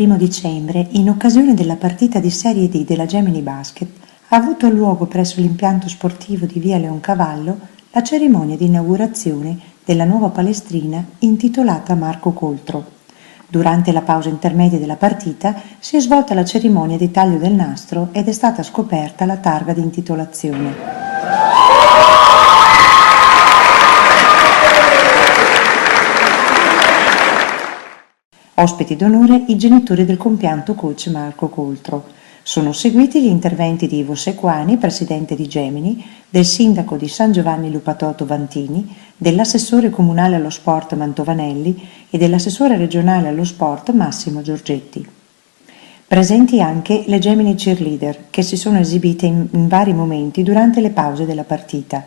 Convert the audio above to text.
1 dicembre, in occasione della partita di Serie D della Gemini Basket, ha avuto luogo presso l'impianto sportivo di Via Leoncavallo la cerimonia di inaugurazione della nuova palestrina intitolata Marco Coltro. Durante la pausa intermedia della partita si è svolta la cerimonia di taglio del nastro ed è stata scoperta la targa di intitolazione. Ospiti d'onore i genitori del compianto coach Marco Coltro. Sono seguiti gli interventi di Ivo Sequani, presidente di Gemini, del sindaco di San Giovanni Lupatoto Vantini, dell'assessore comunale allo sport Mantovanelli e dell'assessore regionale allo sport Massimo Giorgetti. Presenti anche le Gemini Cheerleader, che si sono esibite in vari momenti durante le pause della partita.